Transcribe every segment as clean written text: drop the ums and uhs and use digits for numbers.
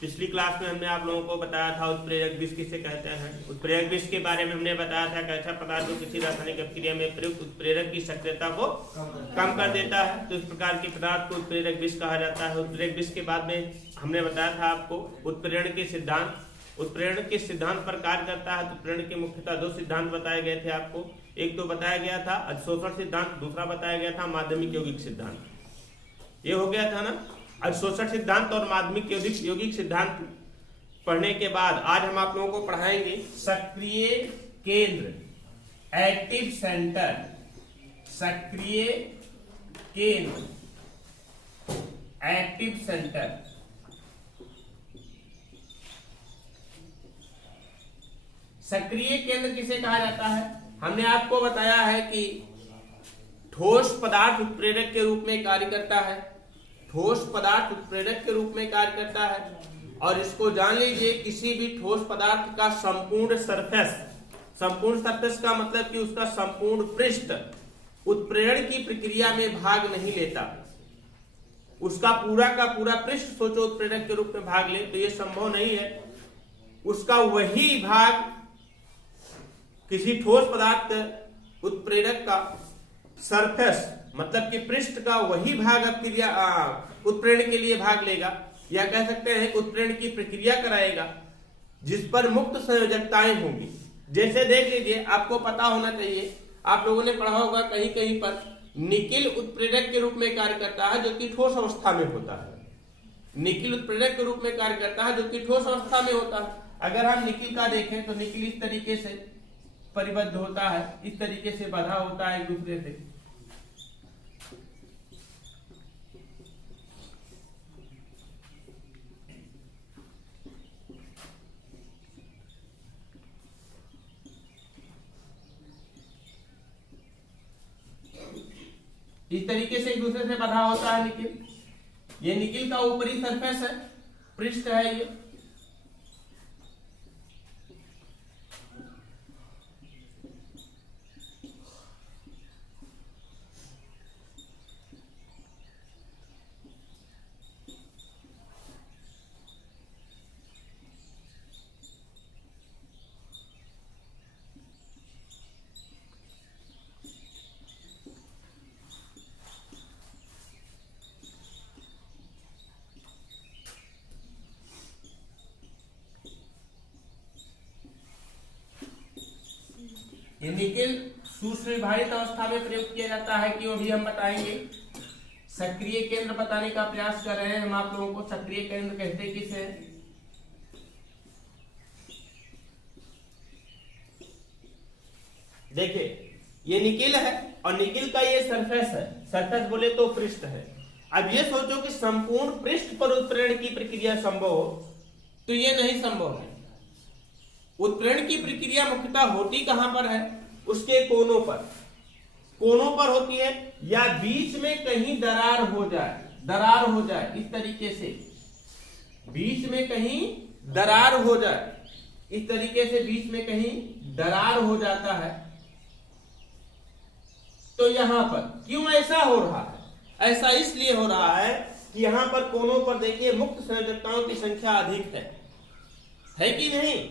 पिछली क्लास में हमने आप लोगों को बताया था उत्प्रेरक विष किसे कहते हैं। उत्प्रेरक विष के बारे में हमने बताया था कि ऐसा पदार्थ जो किसी रासायनिक अभिक्रिया में प्रयुक्त उत्प्रेरक की सक्रियता को कम कर देता है, तो इस प्रकार के पदार्थ को उत्प्रेरक विष कहा जाता है। उत्प्रेरक विष के बाद में हमने बताया था आपको उत्प्रेरण के सिद्धांत। उत्प्रेरण के सिद्धांत पर कार्य करता है। उत्प्रेरण के मुख्यतः दो सिद्धांत बताए गए थे आपको। एक तो बताया गया था अधिशोषण सिद्धांत, दूसरा बताया गया था माध्यमिक यौगिक सिद्धांत। ये हो गया था ना अधिशोषण सिद्धांत और माध्यमिक यौगिक सिद्धांत। पढ़ने के बाद आज हम आप लोगों को पढ़ाएंगे सक्रिय केंद्र, एक्टिव सेंटर। सक्रिय केंद्र, एक्टिव सेंटर। सक्रिय केंद्र किसे कहा जाता है? हमने आपको बताया है कि ठोस पदार्थ उत्प्रेरक के रूप में कार्य करता है। ठोस पदार्थ उत्प्रेरक के रूप में कार्य करता है। और इसको जान लीजिए, किसी भी ठोस पदार्थ का संपूर्ण सरफेस का मतलब कि उसका संपूर्ण पृष्ठ उत्प्रेरण की प्रक्रिया में भाग नहीं लेता। उसका पूरा का पूरा पृष्ठ सोचो उत्प्रेरक के रूप में भाग ले, तो यह संभव नहीं है। उसका वही भाग किसी ठोस पदार्थ उत्प्रेरक का सरफेस मतलब कि पृष्ठ का वही भाग अभिक्रिया उत्प्रेरण के लिए भाग लेगा, या कह सकते हैं उत्प्रेरण की प्रक्रिया कराएगा जिस पर मुक्त संयोजकताएं होंगी। जैसे देख लीजिए, आपको पता होना चाहिए, आप लोगों ने पढ़ा होगा कहीं कहीं पर निकिल उत्प्रेरक के रूप में कार्य करता है जो कि ठोस अवस्था में होता है। निकिल उत्प्रेरक के रूप में कार्य करता है जो कि ठोस अवस्था में होता है। अगर हम निकिल का देखें तो निकिल इस तरीके से परिबद्ध होता है, इस तरीके से बंधा होता है एक दूसरे से। इस तरीके से एक दूसरे से बंधा होता है निकिल। ये निकिल का ऊपरी सरफेस है, पृष्ठ है ये। ये निकिल सुविभाजित अवस्था में प्रयोग किया जाता है, क्यों भी हम बताएंगे। सक्रिय केंद्र बताने का प्रयास कर रहे हैं हम आप लोगों को। सक्रिय केंद्र कहते किसे? देखिए, ये निकिल है और निकिल का ये सरफेस है। सरफेस बोले तो पृष्ठ है। अब ये सोचो कि संपूर्ण पृष्ठ पर उत्प्रेरण की प्रक्रिया संभव हो, तो ये नहीं संभव है। उत्प्रेरण की प्रक्रिया मुख्यतः होती कहां पर है? उसके कोनों पर होती है, या बीच में कहीं दरार हो जाए इस तरीके से। बीच में कहीं दरार हो जाए इस तरीके से, बीच में कहीं दरार हो जाता है। तो यहां पर क्यों ऐसा हो रहा है? ऐसा इसलिए हो रहा है कि यहां पर कोनों पर देखिए मुक्त संयोजकताओं की संख्या अधिक है कि नहीं?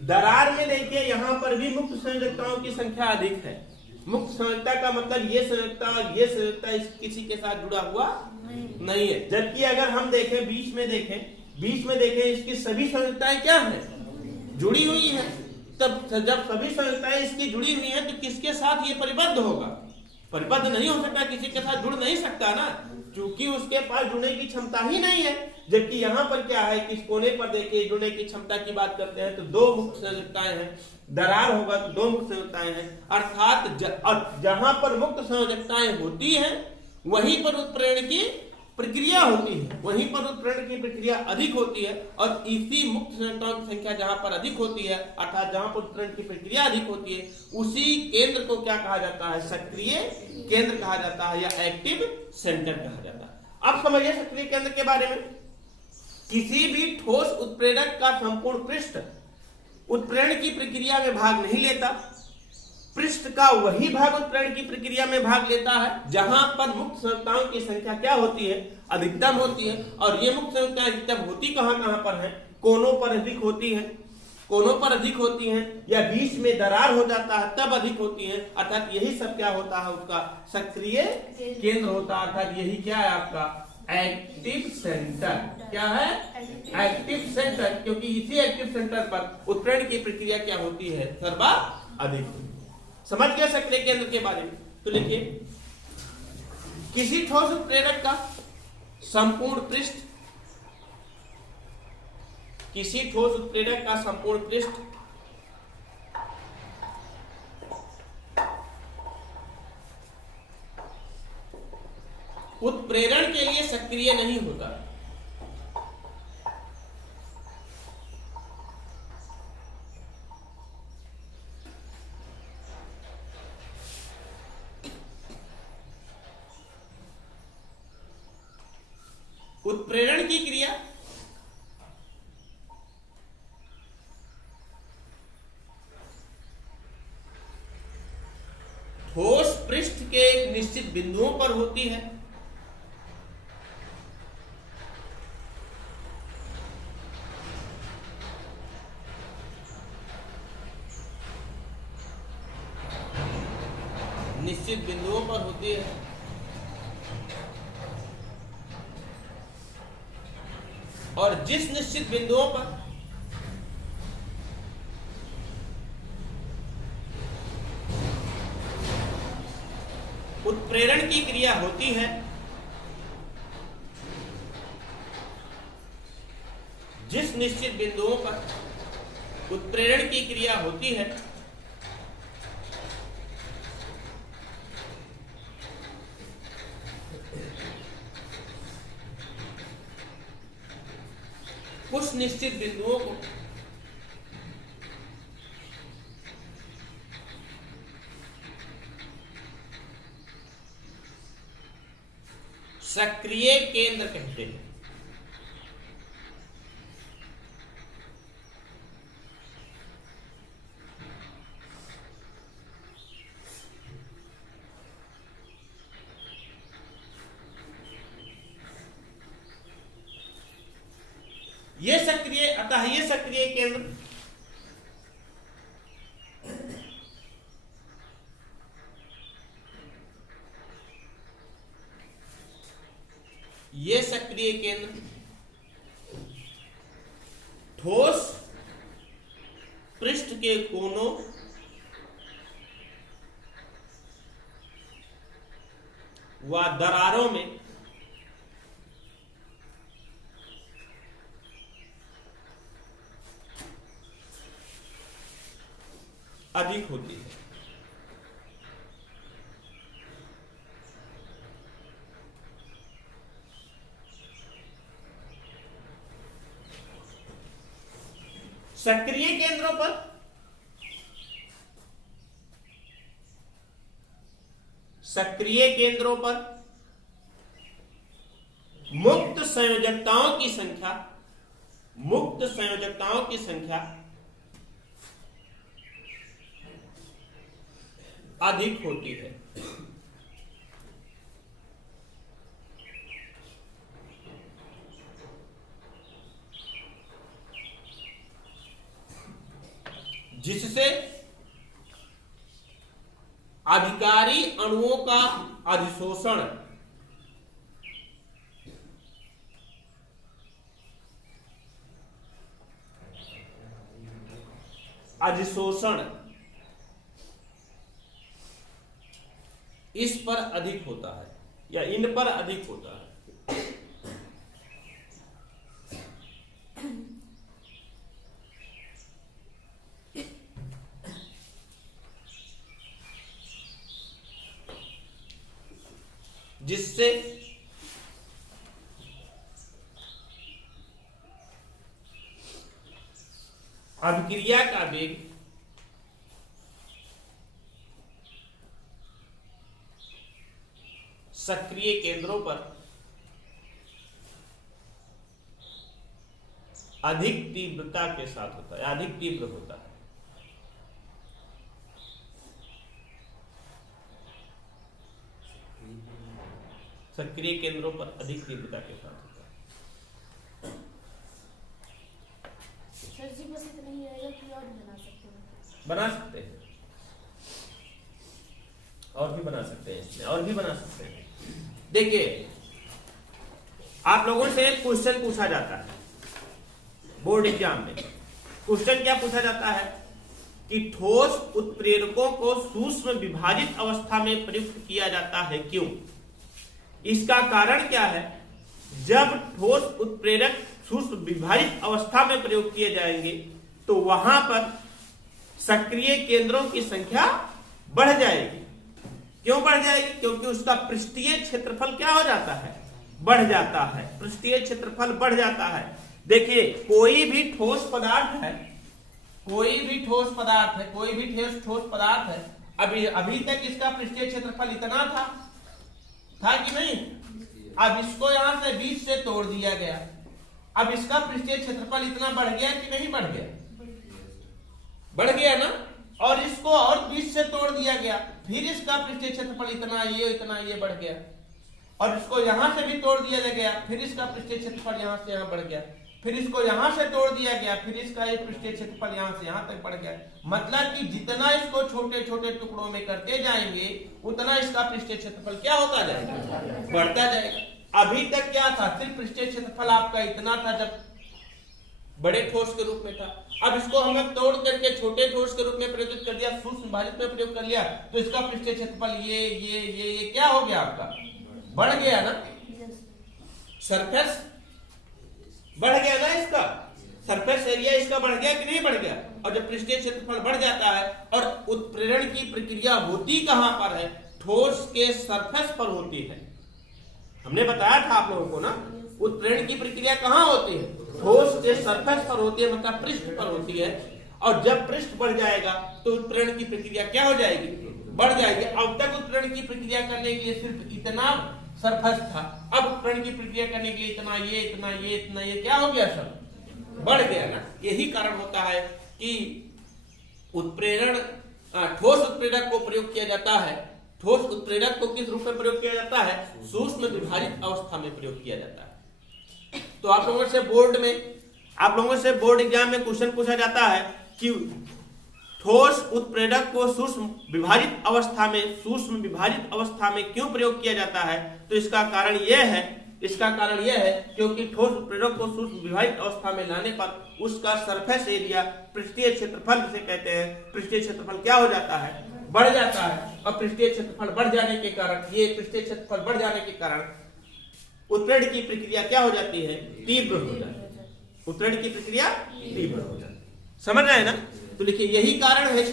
दरार में देखिए यहां पर भी मुक्त संयोजकताओं की संख्या अधिक है। मुक्त संयोजकता का मतलब ये संयोजकता और ये संयोजकता किसी के साथ जुड़ा हुआ नहीं है। जबकि अगर हम देखें बीच में देखें इसकी सभी संयोजकताएं क्या है? जुड़ी हुई है। तब जब सभी संयोजकताएं इसकी जुड़ी हुई है तो किसके साथ ये परिबद्ध होगा? परिबद्ध नहीं हो सकता, किसी के साथ जुड़ नहीं सकता ना, क्योंकि उसके पास जुड़ने की क्षमता ही नहीं है। जबकि यहाँ पर क्या है कि इस कोने पर देखिए जुड़ने की क्षमता की बात करते हैं तो दो मुक्त संयोजकताएं हैं। दरार होगा तो दो मुक्त संयोजकताएं हैं, अर्थात जहां पर मुक्त संयोजकताएं होती हैं वहीं पर उत्प्रेरण की प्रक्रिया होती है, वहीं पर उत्प्रेरण की प्रक्रिया अधिक होती है। और इसी मुक्त संयोजकताओं की संख्या जहां पर अधिक होती है, अर्थात जहां पर उत्प्रेरण की प्रक्रिया अधिक होती है, उसी केंद्र को क्या कहा जाता है? सक्रिय केंद्र कहा जाता है, या एक्टिव सेंटर कहा जाता है। अब समझिए सक्रिय केंद्र के बारे में। किसी भी ठोस उत्प्रेरक का संपूर्ण पृष्ठ उत्प्रेरण की प्रक्रिया में भाग नहीं लेता। पृष्ठ का वही भाग उत्प्रेरण की प्रक्रिया में भाग लेता है जहां पर मुक्त संयुक्ताओं की संख्या क्या होती है, अधिकतम होती है। और ये मुक्त संयुक्ताएं अधिकतम होती कहां कहां पर है, कोनों पर अधिक होती है, कोनों पर अधिक होती हैं, या बीच में दरार हो जाता है तब अधिक होती हैं। अर्थात यही सब क्या होता है, उसका सक्रिय केंद्र होता है। अर्थात यही क्या है आपका एक्टिव सेंटर। क्या है, एक्टिव सेंटर, क्योंकि इसी एक्टिव सेंटर पर उत्प्रेरण की प्रक्रिया क्या होती है, सर्वाधिक। समझ गया सक्रिय केंद्र के बारे में। तो लिखिए, किसी ठोस उत्प्रेरक का संपूर्ण पृष्ठ, किसी ठोस उत्प्रेरक का संपूर्ण पृष्ठ उत्प्रेरण के लिए सक्रिय नहीं होता। उत्प्रेरण की क्रिया ठोस पृष्ठ के एक निश्चित बिंदुओं पर होती है। निश्चित बिंदुओं पर होती है और जिस निश्चित बिंदुओं पर उत्प्रेरण की क्रिया होती है, जिस निश्चित बिंदुओं पर उत्प्रेरण की क्रिया होती है, उस निश्चित बिंदुओं को सक्रिय केंद्र कहते हैं। अतः ये सक्रिय केंद्र ये सक्रिय केंद्र ठोस पृष्ठ के कोनों व दरारों में अधिक होती है। सक्रिय केंद्रों पर मुक्त संयोजकताओं की संख्या अधिक होती है। जिससे अधिकारी अणुओं का अधिशोषण इस पर अधिक होता है या इन पर अधिक होता है। जिससे अभिक्रिया का वेग सक्रिय केंद्रों पर अधिक तीव्रता के साथ होता है, अधिक तीव्र होता है। सक्रिय केंद्रों पर अधिक तीव्रता के साथ होता है। सर जी बस इतना ही आएगा कि और बना सकते हैं? बना सकते हैं, और भी बना सकते हैं, इसमें और भी बना सकते हैं। देखिए, आप लोगों से एक क्वेश्चन पूछा जाता है बोर्ड एग्जाम में। क्वेश्चन क्या पूछा जाता है कि ठोस उत्प्रेरकों को सूक्ष्म विभाजित अवस्था में प्रयुक्त किया जाता है, क्यों? इसका कारण क्या है? जब ठोस उत्प्रेरक सूक्ष्म विभाजित अवस्था में प्रयोग किए जाएंगे तो वहां पर सक्रिय केंद्रों की संख्या बढ़ जाएगी। क्यों बढ़ जाएगी? क्योंकि उसका पृष्ठीय क्षेत्रफल क्या हो जाता है? बढ़ जाता है। पृष्ठीय क्षेत्रफल बढ़ जाता है। देखिए, कोई भी ठोस पदार्थ है, कोई भी ठोस पदार्थ है, कोई भी ठोस पदार्थ है, अभी तक इसका पृष्ठीय क्षेत्रफल इतना था कि नहीं? अब इसको यहां से बीच से तोड़ दिया गया, अब इसका पृष्ठीय क्षेत्रफल इतना बढ़ गया कि नहीं बढ़ गया? बढ़ गया ना। और इसको और बीच से तोड़ दिया गया, फिर इसका पृष्ठीय क्षेत्रफल इतना ये बढ़ गया। और इसको यहां से भी तोड़ दिया गया, फिर इसका पृष्ठीय क्षेत्रफल यहां से यहां बढ़ गया। फिर इसको यहां से तोड़ दिया गया, फिर इसका ये पृष्ठीय क्षेत्रफल यहां से यहां तक बढ़ गया। मतलब कि जितना इसको छोटे छोटे टुकड़ों में करते जाएंगे उतना इसका पृष्ठीय क्षेत्रफल क्या होता जाएगा? बढ़ता जाएगा। अभी तक क्या था? सिर्फ पृष्ठीय क्षेत्रफल आपका इतना था जब बड़े ठोस के रूप में था। अब इसको हमने तोड़ करके छोटे ठोस के रूप में प्रयोग कर दिया, सूक्ष्म विभाजित में प्रयोग कर लिया, तो इसका पृष्ठीय क्षेत्रफल ये क्या हो गया? आपका बढ़ गया ना। सरफेस बढ़ गया ना, इसका सरफेस एरिया इसका बढ़ गया कि नहीं बढ़ गया? और जब पृष्ठीय क्षेत्रफल बढ़ जाता है, और उत्प्रेरण की प्रक्रिया होती कहां पर है? ठोस के सरफेस पर होती है। हमने बताया था आप लोगों को ना, उत्प्रेरण की प्रक्रिया कहां होती है? ठोस के सरफेस पर होती है, मतलब पृष्ठ पर होती है। और जब पृष्ठ बढ़ जाएगा तो उत्प्रेरण की प्रक्रिया क्या हो जाएगी? बढ़ जाएगी। अब तक उत्प्रेरण की प्रक्रिया करने के लिए सिर्फ इतना सरफेस था, अब उत्प्रेरण की प्रक्रिया करने के लिए इतना ये क्या हो गया? सब बढ़ गया ना। यही कारण होता है कि उत्प्रेरण, ठोस उत्प्रेरक को प्रयोग किया जाता है। ठोस उत्प्रेरक को किस रूप में प्रयोग किया जाता है? सूक्ष्म विभाजित अवस्था में प्रयोग किया जाता है। तो आप लोगों से बोर्ड एग्जाम में क्वेश्चन पूछा जाता है कि ठोस उत्प्रेरक को सूक्ष्म विभाजित अवस्था में क्यों प्रयोग किया जाता है? तो इसका कारण यह है क्योंकि ठोस उत्प्रेरक को सूक्ष्म विभाजित अवस्था में लाने पर उसका सरफेस एरिया, पृष्ठीय क्षेत्रफल जिसे कहते हैं, पृष्ठीय क्षेत्रफल क्या हो जाता है? बढ़ जाता है। और पृष्ठीय क्षेत्रफल बढ़ जाने के कारण उत्प्रेरण की प्रक्रिया क्या हो जाती है? तीव्र हो जाती है। उत्प्रेरण की प्रक्रिया तीव्र हो जाती है। समझ रहे हैं ना? तो लिखिए, यही कारण है कि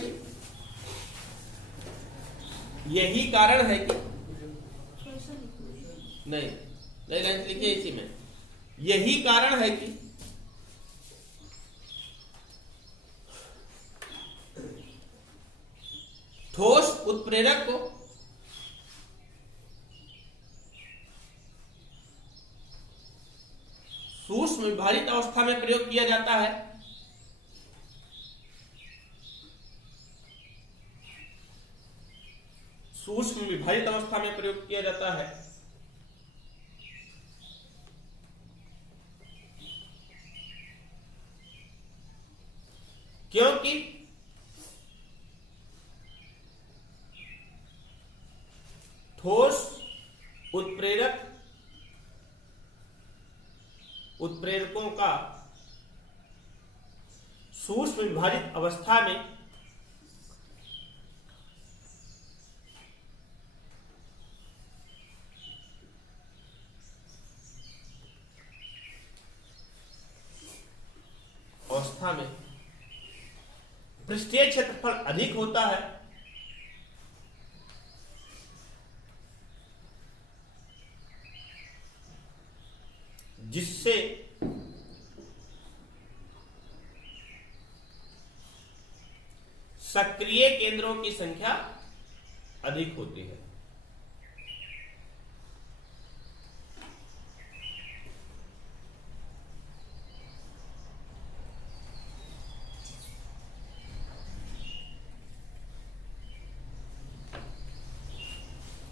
नहीं लाइन लिखिए इसी में, यही कारण है कि ठोस उत्प्रेरक को सूक्ष्म विभाजित अवस्था में प्रयोग किया जाता है। सूक्ष्म विभाजित अवस्था में प्रयोग किया जाता है क्योंकि ठोस उत्प्रेरकों का सूक्ष्म विभाजित अवस्था में पृष्ठीय क्षेत्रफल अधिक होता है, जिससे सक्रिय केंद्रों की संख्या अधिक होती है।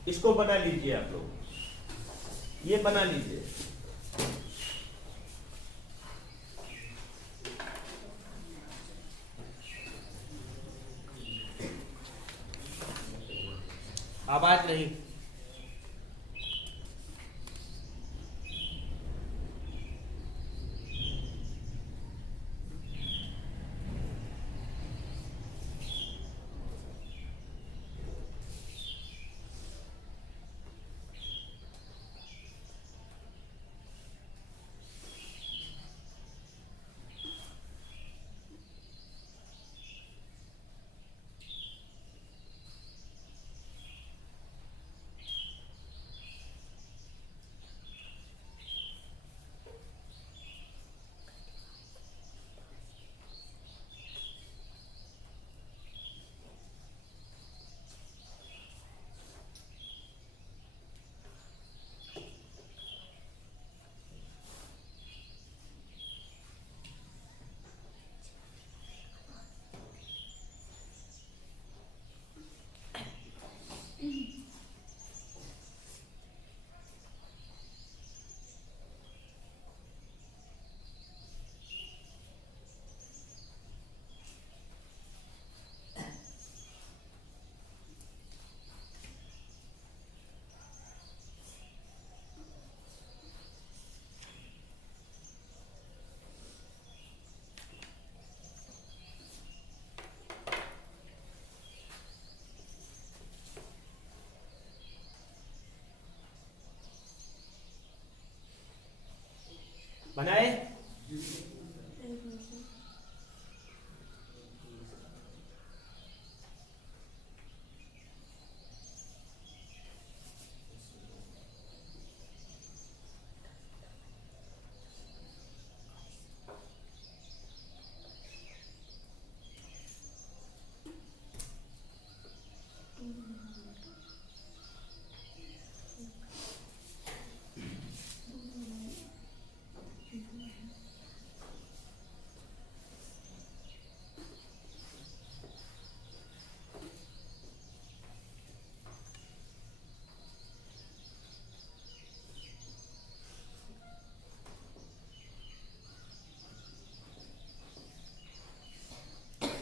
इसको बना लीजिए आप लोग। ये बना लीजिए। आवाज नहीं। बनाए।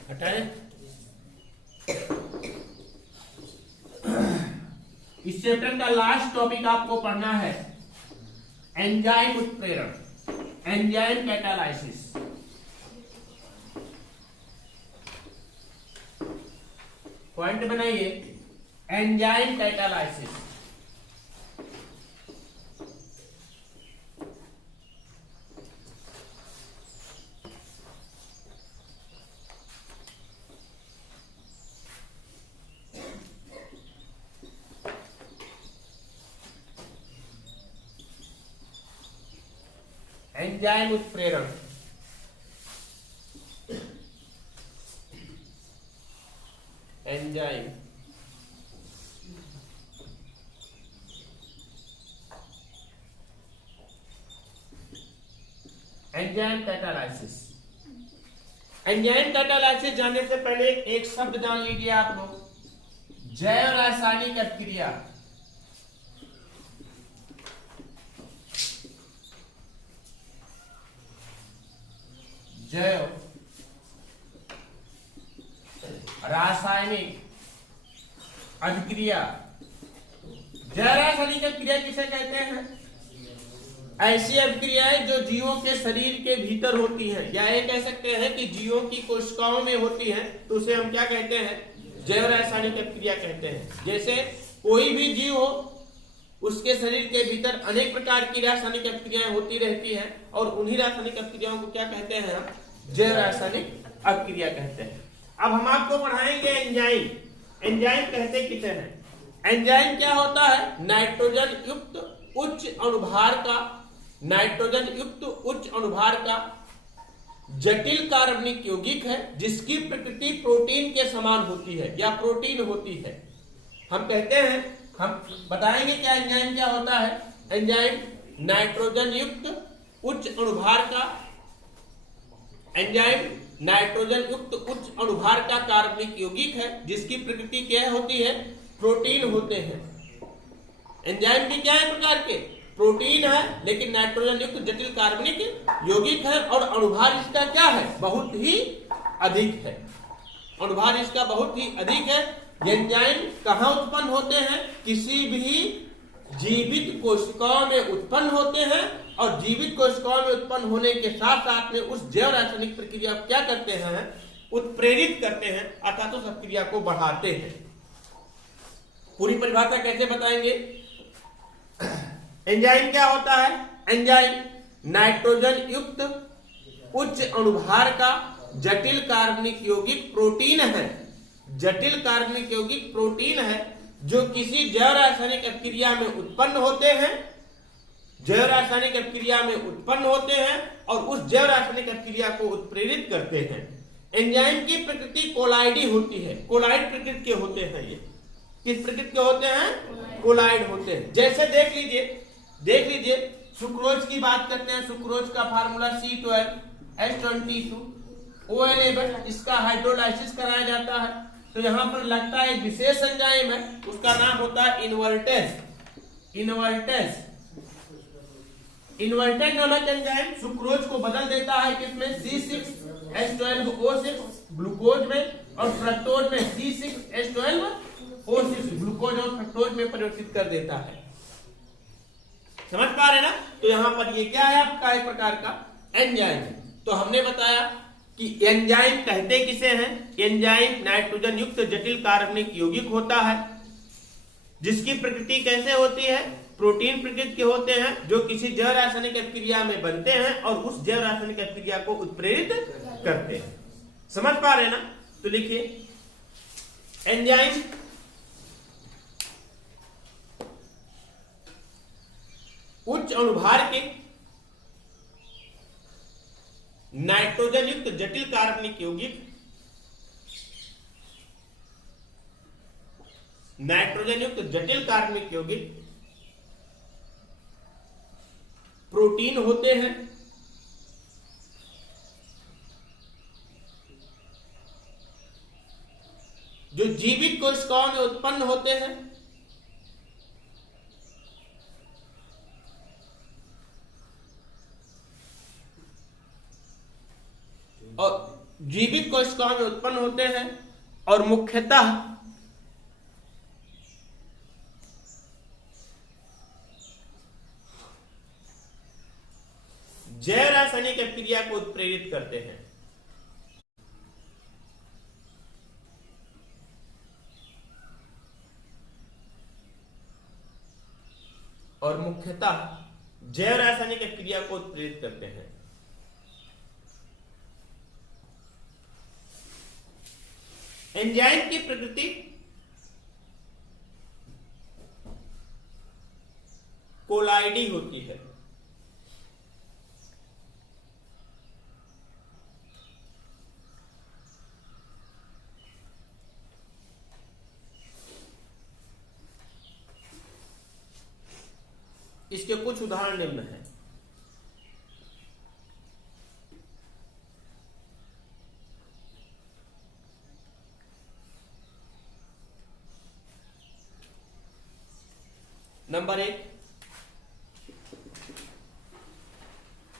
हटाए। इस चैप्टर का लास्ट टॉपिक आपको पढ़ना है एंजाइम उत्प्रेरण, एंजाइम कैटालाइसिस। पॉइंट बनाइए, एंजाइम कैटालाइसिस। एंजाइम उत्प्रेरण, enzyme enzyme catalysis. Enzyme catalysis जानने से पहले एक शब्द जान लीजिए आप लोग, जैव रासायनिक अभिक्रिया। जैव रासायनिक अभिक्रिया। जैव रासायनिक अभिक्रिया किसे कहते हैं? ऐसी अभिक्रियाएं जो जीवों के शरीर के भीतर होती हैं, या ये कह सकते हैं कि जीवों की कोशिकाओं में होती हैं, तो उसे हम क्या कहते हैं? जैव रासायनिक अभिक्रिया कहते हैं। जैसे कोई भी जीव हो, उसके शरीर के भीतर अनेक प्रकार की रासायनिक अभिक्रियाएं होती रहती हैं, और उन्हीं रासायनिक अभिक्रियाओं को क्या कहते हैं? हम जैव रासायनिक अभिक्रिया कहते हैं। अब हम आपको पढ़ाएंगे एंजाइम। एंजाइम कहते किसे हैं? एंजाइम क्या होता है? नाइट्रोजन युक्त उच्च अणुभार का, नाइट्रोजन युक्त उच्च अणुभार का जटिल कार्बनिक यौगिक है, जिसकी प्रकृति प्रोटीन के समान होती है या प्रोटीन होती है। हम कहते हैं, हम बताएंगे क्या एंजाइम क्या होता है। एंजाइम नाइट्रोजन युक्त उच्च अणुभार का, एंजाइम नाइट्रोजन युक्त उच्च अणुभार का कार्बनिक यौगिक है, जिसकी प्रकृति क्या होती है? प्रोटीन होते हैं। एंजाइम भी क्या है प्रकार के? प्रोटीन है लेकिन नाइट्रोजन युक्त जटिल कार्बनिक यौगिक है, और अणुभार इसका क्या है, बहुत ही अधिक है। अणुभार इसका बहुत ही अधिक है। एंजाइम कहाँ उत्पन्न होते हैं, किसी भी जीवित कोशिकाओं में उत्पन्न होते हैं, और जीवित कोशिकाओं में उत्पन्न होने के साथ साथ में उस जैव रासायनिक प्रक्रिया को क्या करते हैं, उत्प्रेरित करते हैं, अर्थात उस प्रक्रिया को बढ़ाते हैं। पूरी परिभाषा कैसे बताएंगे? एंजाइम क्या होता है? एंजाइम नाइट्रोजन युक्त उच्च अणुभार का जटिल कार्बनिक यौगिक प्रोटीन है। जटिल कार्बनिक यौगिक प्रोटीन है जो किसी जैव रासायनिक अपक्रिया में उत्पन्न होते हैं, जैव रासायनिक अपक्रिया में उत्पन्न होते हैं और उस जैव रासायनिक अपक्रिया को उत्प्रेरित करते हैं। एंजाइम की प्रकृति कोलाइडी होती है। कोलाइड प्रकृति के होते हैं। ये किस प्रकृति के होते हैं? कोलाइड होते हैं। जैसे देख लीजिए सुक्रोज की बात करते हैं। सुक्रोज का फार्मूला C12H22OL11, इसका हाइड्रोलाइसिस कराया जाता है। तो यहां पर लगता है एक विशेष एंजाइम है, उसका नाम होता है इन्वर्टेज नामक एंजाइम सुक्रोज को बदल देता है किसमें? C6H12O6 ग्लूकोज में, और फ्रक्टोज में C6H12O6 ग्लूकोज और फ्रक्टोज में परिवर्तित कर देता है। समझ पा रहे ना? तो यहां पर ये क्या है, आपका एक प्रकार का एंजाइम है। तो हमने बताया कि एंजाइम कहते किसे हैं? एंजाइम नाइट्रोजन युक्त जटिल कार्बनिक यौगिक होता है जिसकी प्रकृति कैसे होती है? प्रोटीन प्रकृति के होते हैं जो किसी जैव रासायनिक अपक्रिया में बनते हैं और उस जैव रासायनिक अपक्रिया को उत्प्रेरित करते हैं। समझ पा रहे ना? तो लिखिए एंजाइम उच्च अणुभार के नाइट्रोजन युक्त जटिल कार्बनिक यौगिक प्रोटीन होते हैं जो जीवित कोशिकाओं में उत्पन्न होते हैं और मुख्यतः जैव रासायनिक अपक्रिया को उत्प्रेरित करते हैं। और मुख्यतः जैव रासायनिक अपक्रिया को उत्प्रेरित करते हैं। एंजाइम की प्रकृति कोलाइडी होती है। इसके कुछ उदाहरण निम्न हैं। नंबर 1,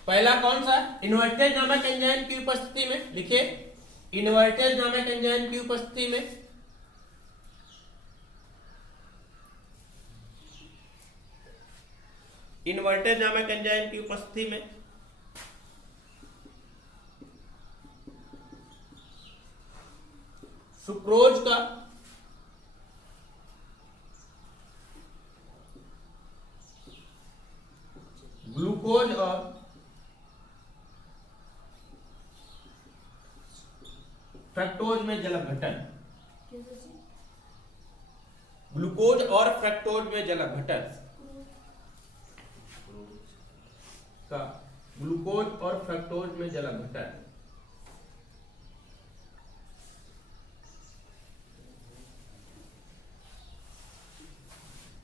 पहला कौन सा? इन्वर्टेज नामक एंजाइम की उपस्थिति में। लिखिए इन्वर्टेज नामक एंजाइम की उपस्थिति में सुक्रोज का ग्लूकोज और फ्रक्टोज में जलाघटन। ग्लूकोज और फ्रक्टोज में जलाघटन का ग्लूकोज और फ्रक्टोज में जलाघटन।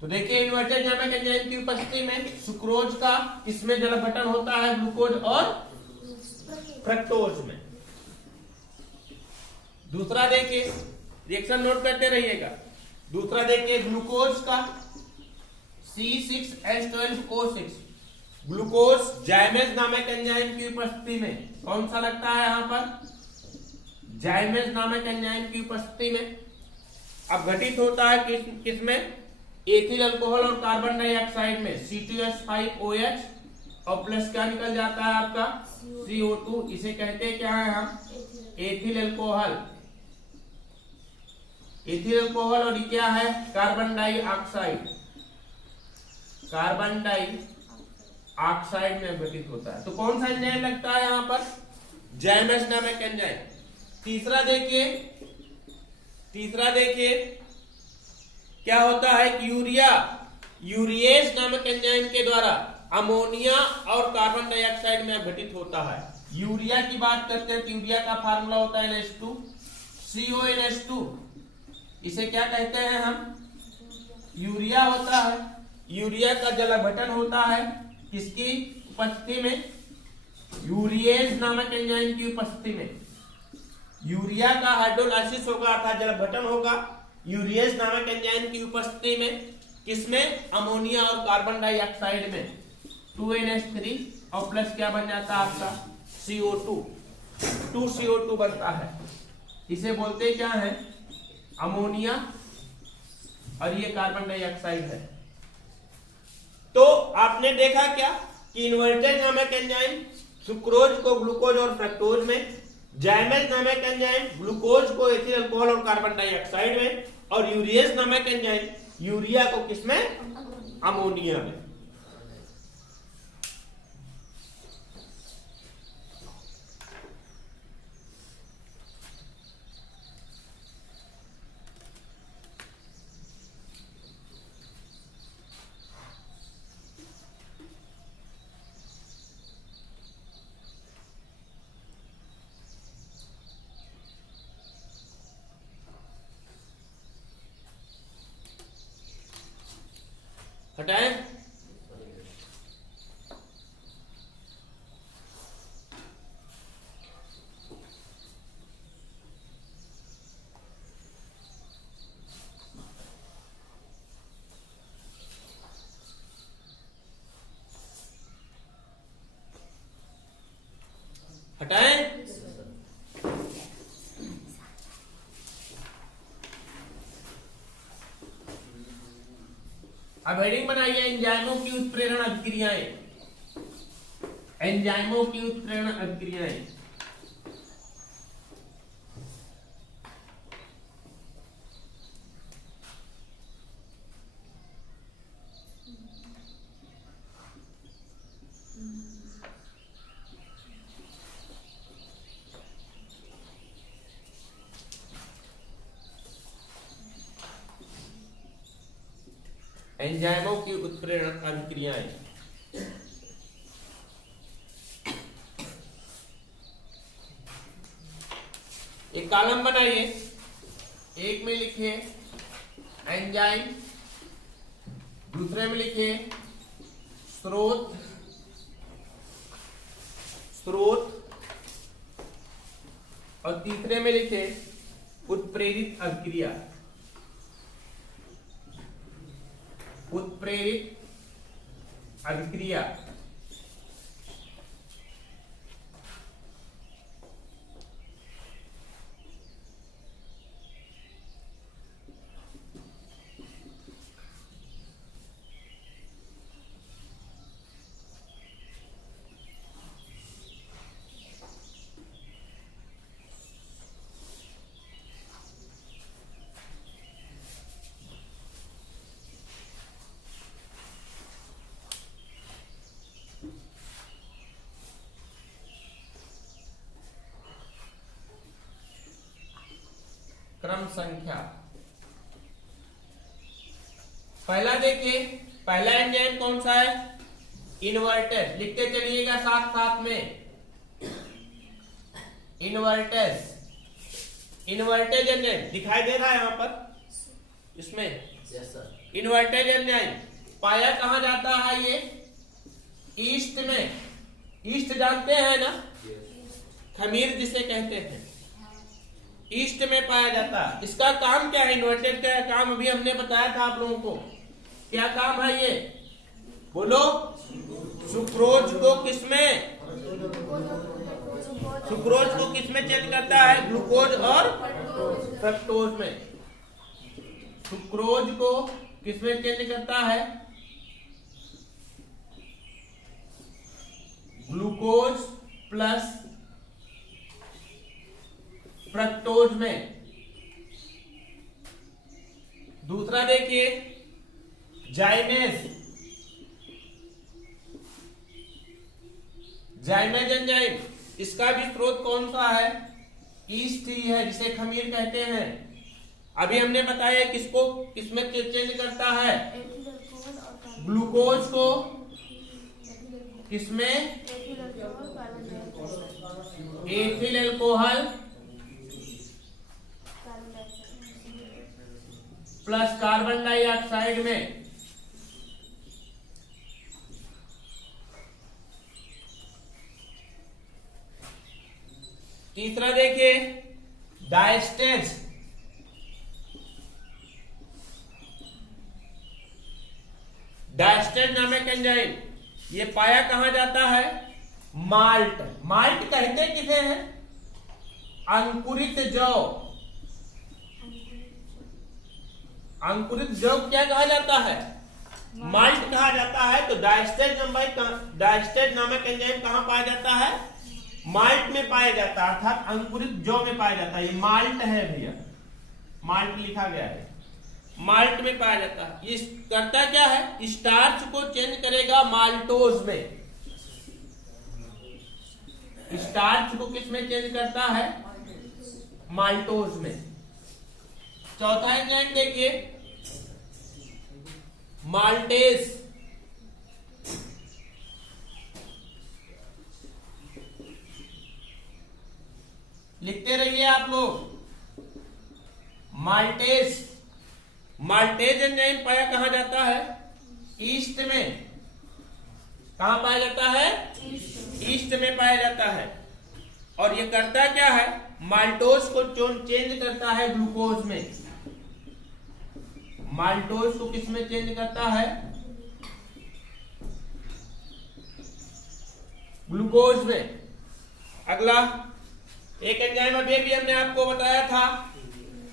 तो देखिए इन्वर्टेज नामक एंजाइम की उपस्थिति में सुक्रोज का किसमें जलाघटन होता है? ग्लूकोज और फ्रक्टोज में। दूसरा देखिए, रिएक्शन नोट करते रहिएगा। दूसरा देखिए ग्लूकोज का C6H12O6 ग्लूकोज जाइमेज नामक एंजाइम की उपस्थिति में कौन सा लगता है यहाँ पर, जाइमेज नामक एंजाइम की उपस्थिति में अब घटित होता है किसमें, एथिल अल्कोहल और कार्बन डाइऑक्साइड में C2H5OH और प्लस क्या निकल जाता है आपका CO2। इसे कहते हैं क्या है हम, एथिल अल्कोहल। एथिल अल्कोहल और ये क्या है, कार्बन डाइऑक्साइड। कार्बन डाइऑक्साइड में घटित होता है। तो कौन सा एंजाइम लगता है यहाँ पर, जाइमेज नामक एंजाइम। तीसरा देखिए क्या होता है कि यूरिएज नामक एंजाइम के द्वारा अमोनिया और कार्बन डाइऑक्साइड में घटित होता है। यूरिया की बात करते हैं तो यूरिया का फार्मूला होता है NH2 CONH2। इसे क्या कहते हैं हम, यूरिया होता है। यूरिया का जल अपघटन होता है किसकी उपस्थिति में, यूरिएज नामक एंजाइम की उपस्थिति में। यूरिया का हाइड्रोलाइसिस होगा अर्थात जल अपघटन होगा यूरिएज नामक एंजाइम की उपस्थिति में, किसमें, अमोनिया और कार्बन डाइऑक्साइड में 2NH3 और प्लस क्या बन जाता है आपका CO2, 2CO2 बनता है। इसे बोलते क्या है, अमोनिया और ये कार्बन डाइऑक्साइड है। तो आपने देखा क्या कि इन्वर्टेज नामक एंजाइम सुक्रोज को ग्लूकोज और फ्रक्टोज में, जाइमेज नामक एंजाइम ग्लूकोज को एथिल अल्कोहल और कार्बन डाइऑक्साइड में, और यूरिएज नामक एंजाइम यूरिया को किसमें, अमोनिया में। हटाएं। हटाएं। अब हेडिंग बनाइए एंजाइमों की उत्प्रेरण अभिक्रियाएं। एंजाइमों की उत्प्रेरण अभिक्रियाएं। एंजाइमों की उत्प्रेरण अभिक्रियाएं। एक कॉलम बनाइए, एक में लिखिए एंजाइम, दूसरे में लिखिए स्रोत और तीसरे में लिखिए उत्प्रेरित अभिक्रिया। उत्प्रेरित अभिक्रिया। क्रम संख्या। पहला देखिए, पहला एंजाइम कौन सा है, इन्वर्टेज। लिखते चलिएगा साथ साथ में, इन्वर्टेज एंजाइम दिखाई दे रहा है यहां पर इसमें। Yes sir. इन्वर्टेज एंजाइम पाया कहां जाता है, ये ईस्ट में। ईस्ट जानते हैं ना, खमीर जिसे कहते हैं, ईस्ट में पाया जाता है। इसका काम क्या है, इन्वर्टेज का काम अभी हमने बताया था आप लोगों को क्या काम है ये? बोलो। सुक्रोज को किसमें चेंज करता है? ग्लूकोज और फ्रक्टोज में। सुक्रोज को किसमें चेंज करता है? ग्लूकोज प्लस फ्रक्टोज में। दूसरा देखिए, जाइमेज एंजाइम, इसका भी स्रोत कौन सा है? ईस्ट ही है, जिसे खमीर कहते हैं। अभी हमने बताया किसको किसमें चेंज करता है? ग्लूकोज को किसमें? Ethyl alcohol plus carbon dioxide में। तीसरा देखिए, डायस्टेज। डायस्टेज नामक एंजाइम, ये पाया कहां जाता है? माल्ट। माल्ट कहते किसे हैं? अंकुरित जौ। अंकुरित जौ क्या कहा जाता है? माल्ट कहा जाता है। तो डायस्टेज नामक एंजाइम कहां पाया जाता है? माल्ट में पाया जाता है, अर्थात अंकुरित जौ में पाया जाता है। ये माल्ट है भैया, माल्ट लिखा गया है, माल्ट में पाया जाता है। ये करता क्या है? स्टार्च को चेंज करेगा माल्टोज में। स्टार्च को किस में चेंज करता है? माल्टोज में। चौथा एंजाइम देखिए, माल्टेज। लिखते रहिए आप लोग, माल्टेज। माल्टेज एंजाइम पाया कहां जाता है? ईस्ट में। कहां पाया जाता है? ईस्ट में पाया जाता है। और ये करता क्या है? माल्टोज को चेंज करता है ग्लूकोज में। माल्टोज को किस में चेंज करता है? ग्लूकोज में। अगला एक एंजाइम अभी भी हमने आपको बताया था,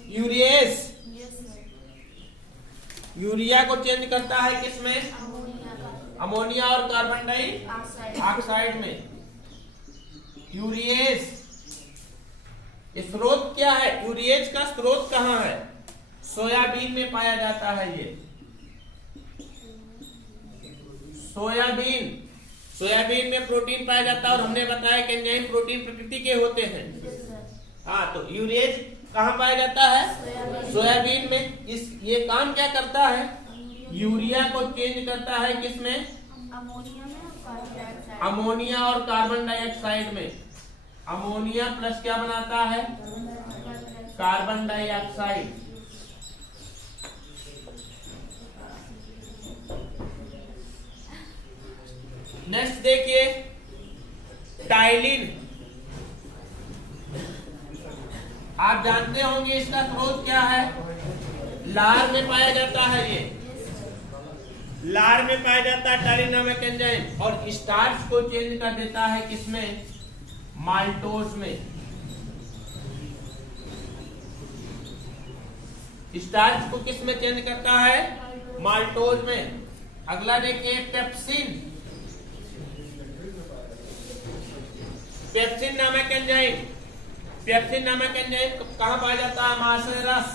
यूरिएज। यूरिया को चेंज करता है किसमें? अमोनिया और कार्बन डाइऑक्साइड में। यूरिएज। स्रोत क्या है? यूरिएज का स्रोत कहां है? सोयाबीन में पाया जाता है। ये सोयाबीन में प्रोटीन पाया जाता है, और हमने बताया कि एंजाइम प्रोटीन प्रकृति के होते हैं। हाँ, तो यूरिएज कहां पाया जाता है? सोयाबीन में। ये काम क्या करता है? यूरिया को चेंज करता है किसमें? अमोनिया और कार्बन डाइऑक्साइड में। अमोनिया प्लस क्या बनाता है? Carbon dioxide. नेक्स्ट देखिए, टाइलिन। आप जानते होंगे इसका स्रोत क्या है? लार में पाया जाता है। ये लार में पाया जाता है टाइलिन नामक एंजाइम, और स्टार्च को चेंज कर देता है किसमें? माल्टोज में। स्टार्च को किस में चेंज करता है? माल्टोज में। अगला देखिए, पेप्सिन। पेप्सिन नामक एंजाइम कहां पाया जाता है? अमाशय रस।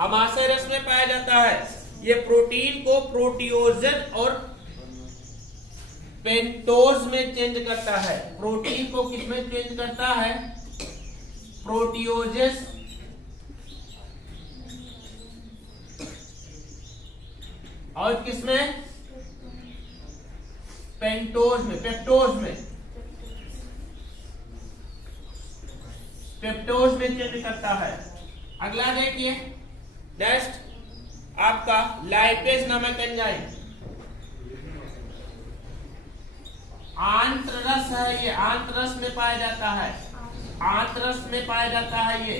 अमाशय रस में पाया जाता है। ये प्रोटीन को प्रोटियोजन और पेंटोज में चेंज करता है। प्रोटीन को किसमें चेंज करता है? प्रोटियोजेस और किसमें? पेंटोज में, पेप्टोज में चेंज करता है। अगला देखिए, नेक्स्ट आपका लाइपेज नामक एंजाइम। आंत्ररस है। ये आंत्ररस में पाया जाता है। आंत्ररस में पाया जाता है ये।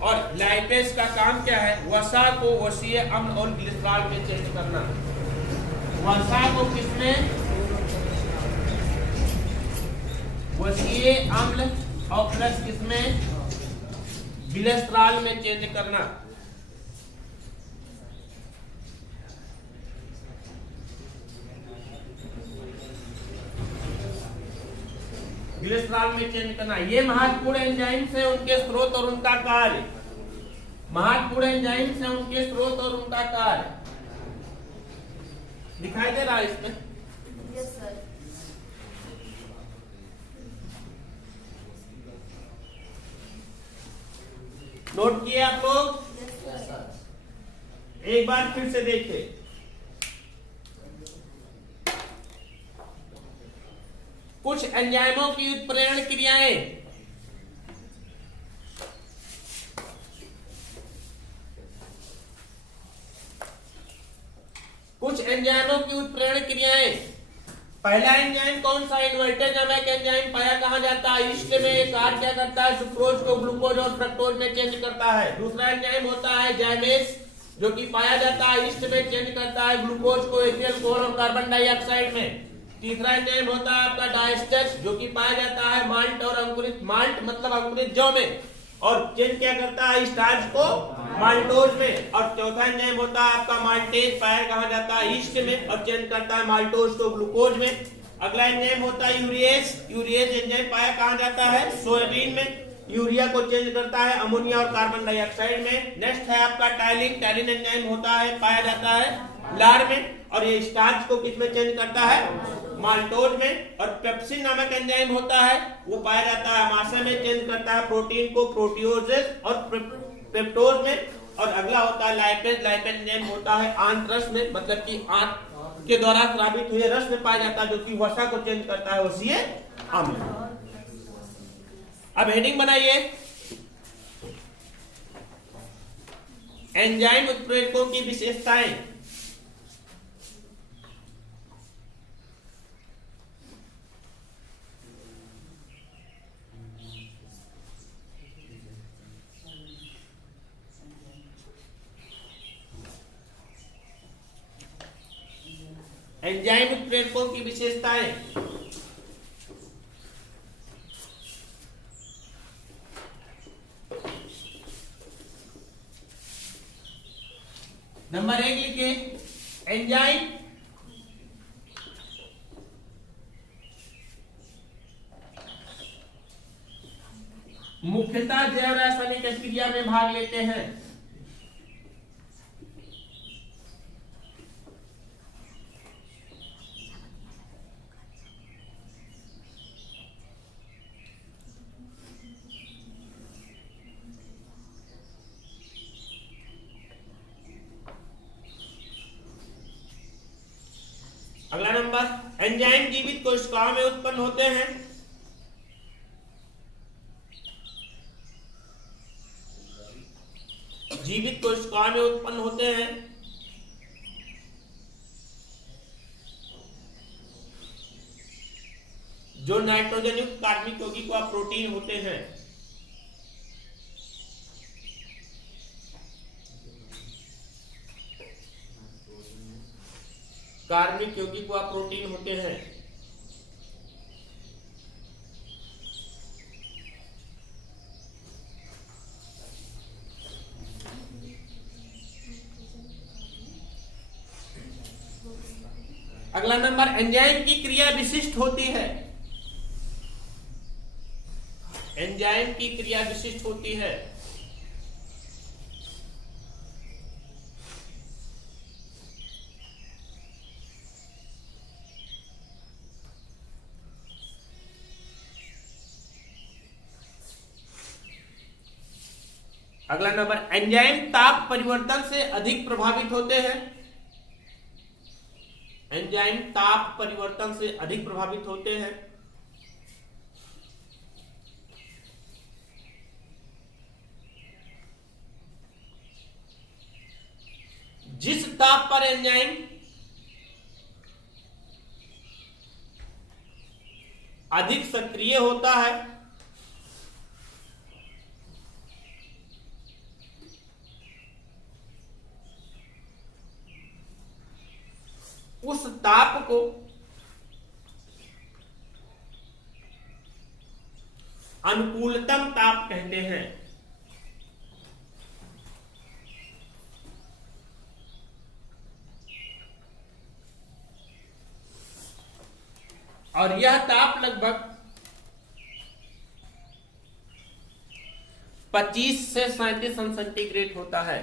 और लाइपेज का काम क्या है? वसा को वसीय अम्ल और ग्लिसरॉल में चेंज करना। वसा को किसमें? वसीय अम्ल और प्लस किसमें? ग्लिसरॉल में चेंज करना। ग्लिसरॉल में चेंज करना। ये महत्वपूर्ण एंजाइम्स है, उनके स्रोत और उनका कार्य। महत्वपूर्ण एंजाइम्स है, उनके स्रोत और उनका कार्य। दिखाई दे रहा है इसमें? Yes sir. नोट किए आप लोग? Yes sir. एक बार फिर से देखिए। कुछ एंजाइमों की उत्प्रेरण क्रियाएं पहला एंजाइम कौन सा? इन्वर्टेज नामक एंजाइम पाया कहां जाता है? ईस्ट में। एक कार क्या करता है? सुक्रोज को ग्लूकोज और फ्रक्टोज में चेंज करता है। दूसरा एंजाइम होता है जाइमेस, जो कि पाया जाता है ईस्ट में, चेंज करता है ग्लूकोज को एथिल कोल और कार्बन डाइऑक्साइड में। तीसरा एंजाइम होता है आपका डाइस्टेच, जो कि पाया जाता है माल्ट और अंकुरित, माल्ट मतलब अंकुरित जौ में, और चेंज क्या करता है? स्टार्च को माल्टोज में। और चौथा एंजाइम होता है आपका माल्टेज, पाया कहां जाता है? ईस्ट में, और चेंज करता है माल्टोज को ग्लूकोज में। अगला एंजाइम होता है यूरिएज। यूरिएज एंजाइम पाया कहां जाता है? सोयाबीन में। यूरिया को चेंज करता है अमोनिया और कार्बन डाइऑक्साइड में। नेक्स्ट है आपका टाइलिन। टाइलिन एंजाइम होता है, पाया जाता है लार में, और ये स्टार्च को किस में चेंज करता है? माल्टोज में। और पेप्सिन नामक एंजाइम होता है, वो पाया जाता है अमाशय में, चेंज करता है प्रोटीन को प्रोटियोजेस और पेप्टोज में। और अगला होता है लाइपेज। लाइपेज एंजाइम होता है आंत रस में, मतलब कि आंत के द्वारा स्रावित हुए रस में पाया जाता है, जो कि वसा को चेंज करता है वसीय अम्ल। अब हेडिंग बनाइए, एंजाइम उत्प्रेरकों की विशेषताएं। एंजाइम उत्प्रेरकों की विशेषताएं। नंबर 1 लिखिए, एंजाइम मुख्यतः जैव रासायनिक क्रिया में भाग लेते हैं। अगला नंबर, एंजाइम जीवित कोशिकाओं में उत्पन्न होते हैं। जीवित कोशिकाओं में उत्पन्न होते हैं। जो नाइट्रोजन युक्त कार्बनिक यौगिक व प्रोटीन होते हैं। कार्बनिक यौगिक व प्रोटीन होते हैं। अगला नंबर, एंजाइम की क्रिया विशिष्ट होती है। एंजाइम की क्रिया विशिष्ट होती है। अगला नंबर, एंजाइम ताप परिवर्तन से अधिक प्रभावित होते हैं। एंजाइम ताप परिवर्तन से अधिक प्रभावित होते हैं। जिस ताप पर एंजाइम अधिक सक्रिय होता है, उस ताप को अनुकूलतम ताप कहते हैं। और यह ताप लगभग 25 से 37 अंश सेंटीग्रेड होता है।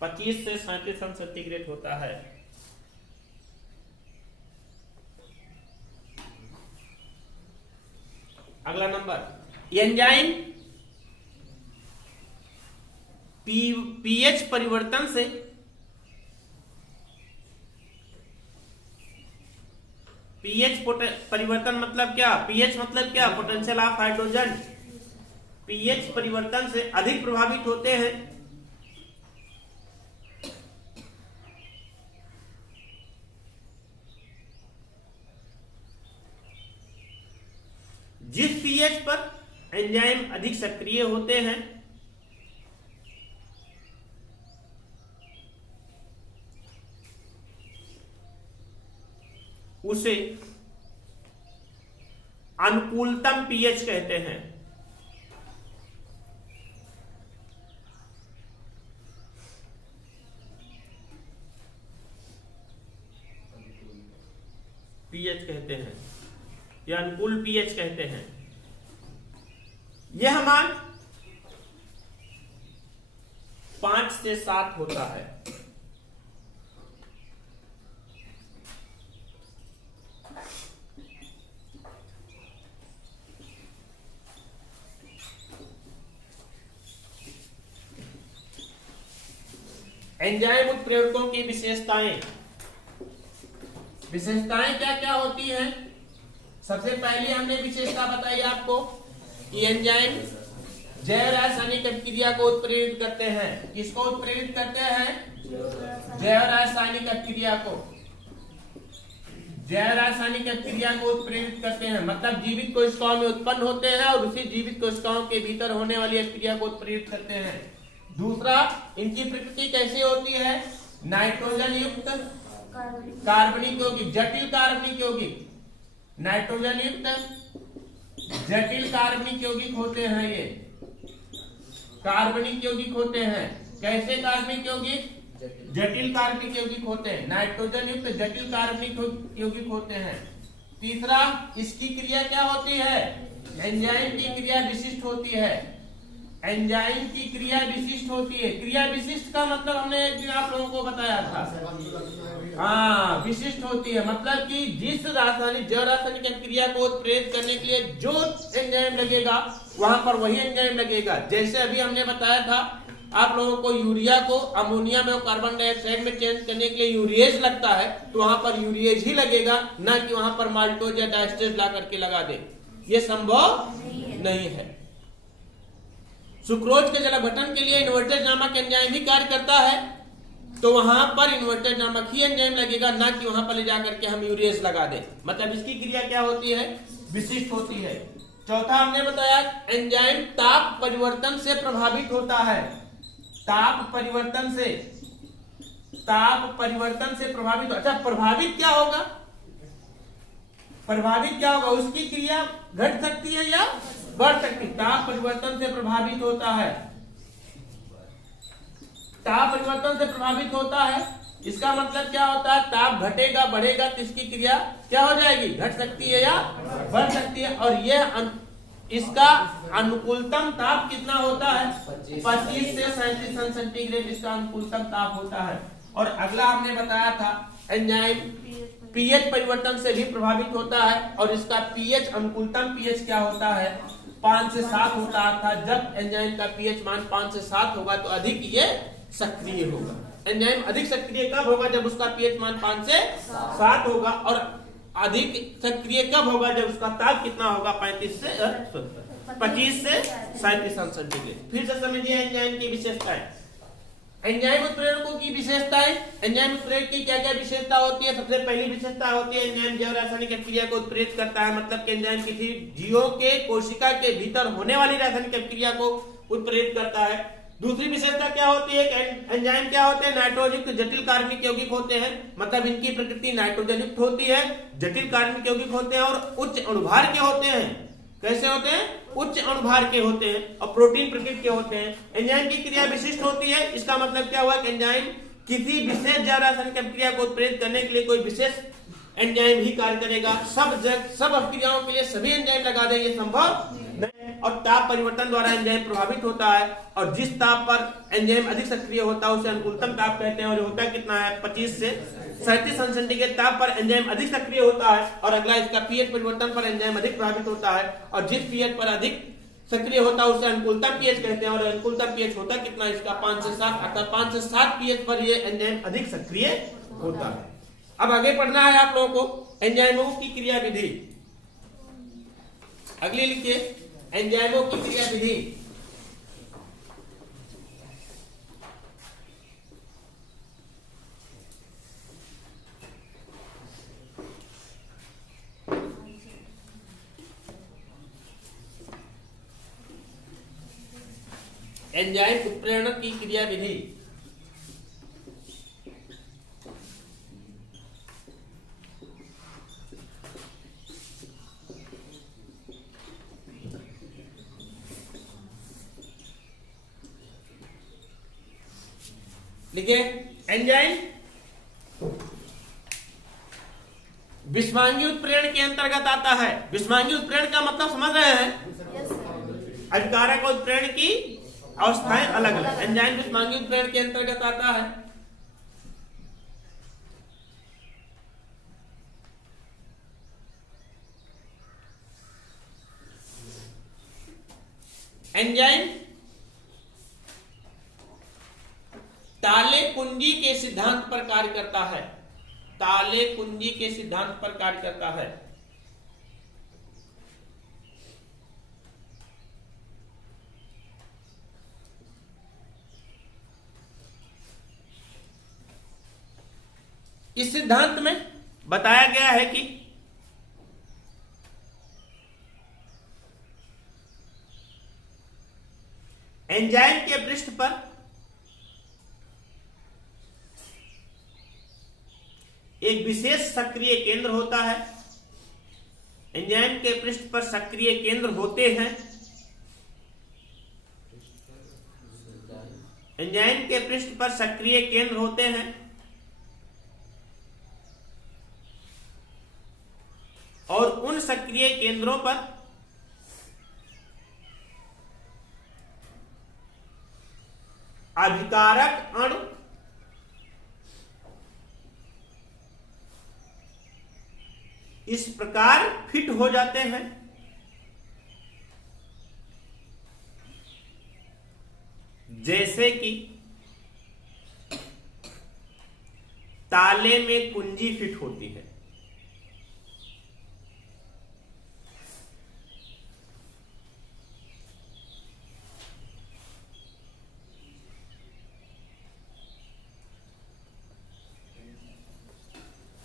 25 से 37 अंश सेंटीग्रेड होता है। अगला नंबर, एंजाइम पीएच परिवर्तन से पीएच परिवर्तन मतलब क्या? पीएच मतलब क्या? Potential of hydrogen. पीएच परिवर्तन से अधिक प्रभावित होते हैं जिस पीएच पर एंजाइम अधिक सक्रिय होते हैं उसे अनुकूलतम पीएच कहते हैं। पीएच कहते हैं या अनुकूल पीएच कहते हैं। यह मान 5 से 7 होता है। एंजाइम उत्प्रेरकों की विशेषताएं क्या क्या होती हैं? सबसे पहले हमने विशेषता बताई आपको कि एंजाइम जैव रासायनिक अभिक्रिया को उत्प्रेरित करते हैं। किसको उत्प्रेरित करते हैं? जैव रासायनिक अभिक्रिया को। जैव रासायनिक अभिक्रिया को उत्प्रेरित करते हैं मतलब जीवित कोशिकाओं में उत्पन्न होते हैं और उसी जीवित कोशिकाओं के भीतर होने वाली अभिक्रिया को उत्प्रेरित करते हैं। दूसरा, इनकी प्रकृति कैसी होती है? नाइट्रोजन युक्त कार्बनिक यौगिक, जटिल कार्बनिक यौगिक, नाइट्रोजन युक्त जटिल कार्बनिक यौगिक होते हैं। ये कार्बनिक यौगिक होते हैं। कैसे कार्बनिक यौगिक? जटिल कार्बनिक यौगिक होते हैं। नाइट्रोजन युक्त जटिल कार्बनिक यौगिक होते हैं। तीसरा, इसकी क्रिया क्या होती है? एंजाइम की क्रिया विशिष्ट होती है। एंजाइम की क्रिया विशिष्ट होती है। क्रिया विशिष्ट का मतलब हमने एक दिन आप लोगों को बताया था। हाँ, विशिष्ट होती है मतलब कि जिस जैव रासायनिक क्रिया को उत्प्रेरित करने के लिए जो एंजाइम लगेगा वहां पर वही एंजाइम लगेगा। जैसे अभी हमने बताया था आप लोगों को यूरिया को अमोनिया में और कार्बन डाइऑक्साइड में चेंज करने के लिए यूरिएज लगता है, तो वहां पर यूरिएज ही लगेगा, ना कि वहां पर माल्टोज या डाइस्टेज ला करके लगा दे। ये संभव नहीं है। सुक्रोज के जलावटन के लिए इन्वर्टेज नामक एंजाइम ही कार्य करता है, तो वहां पर इन्वर्टेज नामक ही एंजाइम लगेगा, ना कि वहां पर ले जाकर के हम यूरिएज लगा दें। मतलब इसकी क्रिया क्या होती है? विशिष्ट होती है। चौथा हमने बताया एंजाइम ताप परिवर्तन से प्रभावित होता है। ताप परिवर्तन से प्रभावित। अच्छा, प्रभावित क्या होगा? प्रभावित क्या होगा? उसकी क्रिया घट सकती है या बढ़ सकती? ताप परिवर्तन से प्रभावित होता है। ताप परिवर्तन से प्रभावित होता है, इसका मतलब क्या होता है? ताप घटेगा बढ़ेगा तो इसकी क्रिया क्या हो जाएगी? घट सकती है या बढ़ सकती है। और यह इसका अनुकूलतम ताप कितना होता है? 25 से 37 अंश सेंटीग्रेड इसका अनुकूलतम ताप होता है। और अगला हमने बताया था एंजाइम पीएच परिवर्तन से भी प्रभावित होता है और इसका पीएच अनुकूलतम पीएच क्या होता है? 5 से 7 होता है। अर्थात जब एंजाइम का पीएच मान 5 से 7 होगा तो अधिक ये सक्रिय होगा। एंजाइम अधिक सक्रिय कब होगा? जब उसका पीएच मान 5 से 7 होगा। और अधिक सक्रिय कब होगा? जब उसका ताप कितना होगा? 25 से 37 अंश सेंटीग्रेड। फिर से समझिए एंजाइम की विशेषताएं। एंजाइम उत्प्रेरकों की विशेषताएं। एंजाइम उत्प्रेरक की क्या क्या विशेषता होती है? सबसे पहली विशेषता होती है एंजाइम जैव रासायनिक अभिक्रिया को उत्प्रेरित करता है। मतलब कि एंजाइम किसी जीवों के कोशिका के भीतर होने वाली रासायनिक अभिक्रिया को उत्प्रेरित करता है। दूसरी विशेषता क्या होती है? एंजाइम क्या होते हैं? नाइट्रोजयुक्त जटिल कार्बनिक यौगिक होते हैं, मतलब इनकी प्रकृति नाइट्रोजन युक्त होती है, जटिल कार्बनिक यौगिक होते हैं और उच्च अणुभार के होते हैं। कैसे होते हैं? उच्च अणुभार के होते हैं और प्रोटीन प्रकृति के होते हैं। एंजाइम की क्रिया विशिष्ट होती है। इसका मतलब क्या हुआ कि एंजाइम किसी विशेष जैव रासायनिक अभिक्रिया को उत्प्रेरित करने के लिए कोई विशेष एंजाइम ही कार्य करेगा। सब अभिक्रियाओं के लिए सभी एंजाइम लगा दें, ये संभव नहीं। और ताप परिवर्तन द्वारा एंजाइम प्रभावित होता है और जिस ताप पर एंजाइम अधिक सक्रिय होता है उसे अनुकूलतम ताप कहते हैं। और होता कितना है? 25 से 37 अंश सेंटीग्रेड ताप पर एंजाइम अधिक सक्रिय होता है। और अगला इसका पीएच परिवर्तन पर एंजाइम अधिक प्रभावित होता है और जिस पीएच पर अधिक सक्रिय होता है उसे अनुकूलतम पीएच कहते हैं। और अनुकूलतम पीएच होता कितना? इसका 5 से 7, अर्थात 5 से 7 पीएच पर ये एंजाइम अधिक सक्रिय होता है। अब आगे पढ़ना है आप लोगों को एंजाइमों की क्रिया विधि। अगली लिखिए एंजाइमों की क्रिया विधि। एंजाइम उत्प्रेरण की क्रिया विधि। देखिए एंजाइम विषवांगी उत्प्रेरण के अंतर्गत आता है। विषवांगी उत्प्रेरण का मतलब समझ रहे हैं? Yes sir. अभिकारक उत्प्रेरण की अवस्थाएं अलग अलग। एंजाइम विषवांगी उत्प्रेरण के अंतर्गत आता है। एंजाइम ताले कुंजी के सिद्धांत पर कार्य करता है। ताले कुंजी के सिद्धांत पर कार्य करता है। इस सिद्धांत में बताया गया है कि एंजाइम के पृष्ठ पर एक विशेष सक्रिय केंद्र होता है। एंजाइम के पृष्ठ पर सक्रिय केंद्र होते हैं। एंजाइम के पृष्ठ पर सक्रिय केंद्र होते हैं और उन सक्रिय केंद्रों पर अभिकारक अणु इस प्रकार फिट हो जाते हैं जैसे कि ताले में कुंजी फिट होती है।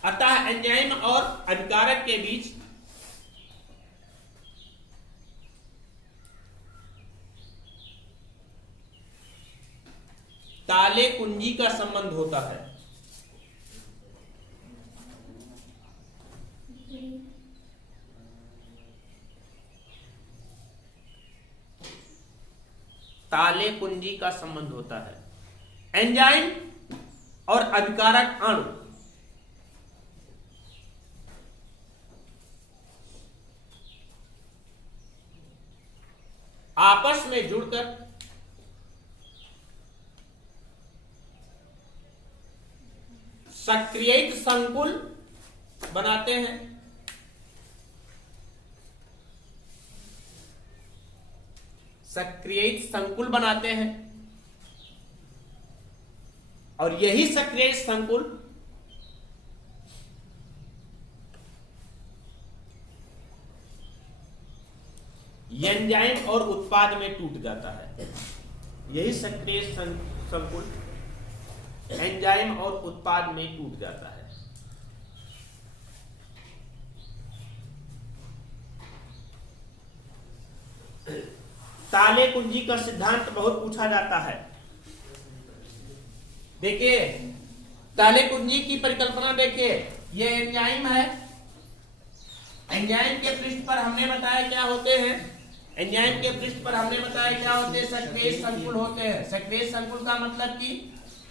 अतः एंजाइम और अभिकारक के बीच ताले कुंजी का संबंध होता है। ताले कुंजी का संबंध होता है। एंजाइम और अभिकारक अणु आपस में जुड़कर सक्रियित संकुल बनाते हैं। सक्रियित संकुल बनाते हैं और यही सक्रियित संकुल एंजाइम और उत्पाद में टूट जाता है। यही सक्रिय संकुल एंजाइम और उत्पाद में टूट जाता है। ताले कुंजी का सिद्धांत बहुत पूछा जाता है। देखिए ताले कुंजी की परिकल्पना देखिए, ये एंजाइम है। एंजाइम के पृष्ठ पर हमने बताया क्या होते हैं, एंजाइम के पृष्ठ पर हमने बताया क्या होते हैं, सक्रिय संकुल होते हैं। सक्रिय संकुल का मतलब कि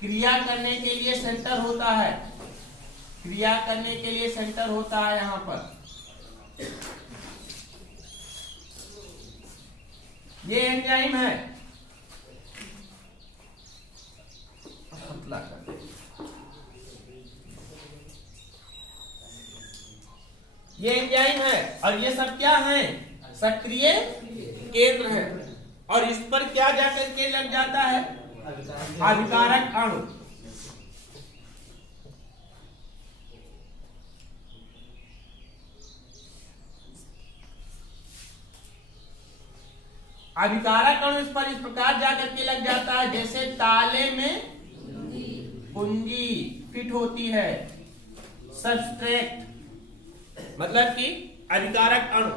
क्रिया करने के लिए सेंटर होता है, क्रिया करने के लिए सेंटर होता है यहां पर। ये एंजाइम है, ये एंजाइम है और ये सब क्या है, सक्रिय केंद्र है। और इस पर क्या जाकर के लग जाता है, अभिकारक अणु। अभिकारक अणु इस पर इस प्रकार जाकर के लग जाता है जैसे ताले में कुंजी फिट होती है। सबस्ट्रेट मतलब कि अभिकारक अणु,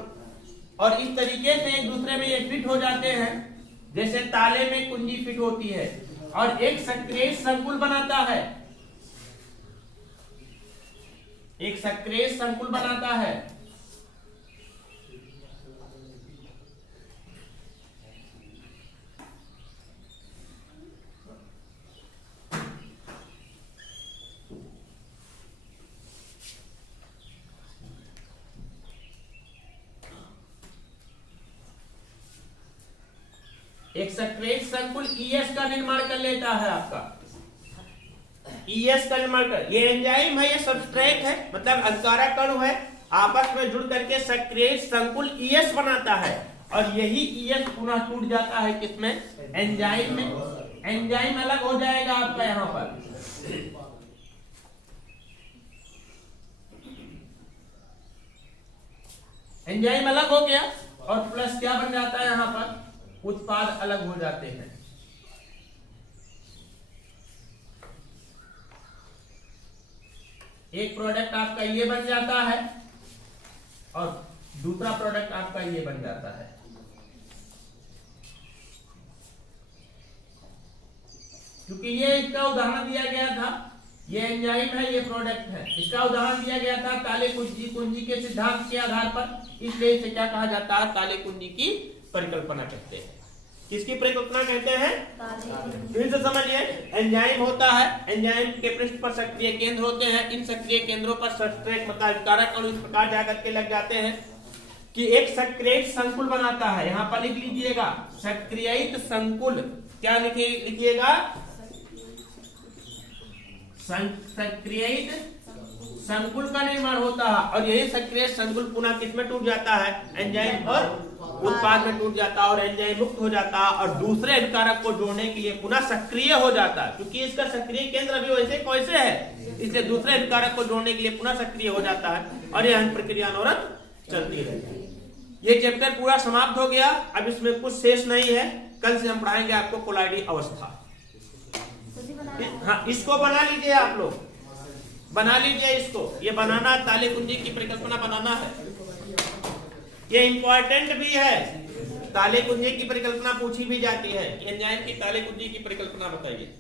और इस तरीके से एक दूसरे में ये फिट हो जाते हैं जैसे ताले में कुंजी फिट होती है और एक सक्रिय संकुल बनाता है, एक सक्रिय संकुल बनाता है। एक सक्रिय संकुल ईएस का निर्माण कर लेता है आपका, ईएस का निर्माण कर। ये एंजाइम है, ये सबस्ट्रेट है, मतलब अभिकारक अणु है, आपस में जुड़ करके सक्रिय संकुल ईएस बनाता है और यही ईएस पुनः टूट जाता है किसमें, एंजाइम में। एंजाइम अलग हो जाएगा आपका यहां पर, एंजाइम अलग हो गया और प्लस क्या बन जाता है यहां पर, उत्पाद अलग हो जाते हैं। एक प्रोडक्ट आपका ये बन जाता है और दूसरा प्रोडक्ट आपका ये बन जाता है। क्योंकि ये इसका उदाहरण दिया गया था, ये एंजाइम है, ये प्रोडक्ट है, इसका उदाहरण दिया गया था ताले कुंजी के सिद्धांत के आधार पर, इसलिए इसे क्या कहा जाता है, ताले कुंजी की परिकल्पना कहते हैं। किसकी परिकल्पना कहते हैं, फिर से समझिए, एंजाइम होता है, एंजाइम के पृष्ठ पर सक्रिय केंद्र होते हैं, इन सक्रिय केंद्रों पर सबस्ट्रेट मतलब अभिकारक अणु इस प्रकार जाकर के लग जाते हैं कि एक सक्रिय संकुल बनाता है। यहां पर लिख लीजिएगा सक्रियित संकुल, क्या लिखिएगा, सक्रियित संकुल का निर्माण होता है और यही सक्रिय संकुल पुनः किसमें टूट जाता है, एंजाइम और उत्पाद में टूट जाता है और एंजाइम मुक्त हो जाता है और दूसरे अभिकारक को जोड़ने के लिए पुनः सक्रिय हो जाता है। क्योंकि इसका सक्रिय केंद्र अभी वैसे कैसे है, इसलिए दूसरे अभिकारक को जोड़ने के लिए पुनः सक्रिय हो जाता है और यह प्रक्रिया अनवरत चलती रहती है। ये चैप्टर पूरा समाप्त हो गया, अब इसमें कुछ शेष नहीं है। कल से हम पढ़ाएंगे आपको कोलाइडी अवस्था। हाँ, इसको बना लीजिए, आप लोग बना लीजिए इसको, ये बनाना ताले कुंजी की परिकल्पना बनाना है, ये इंपॉर्टेंट भी है। ताले कुंजी की परिकल्पना पूछी भी जाती है, एंजाइम की ताले कुंजी की परिकल्पना बताइए।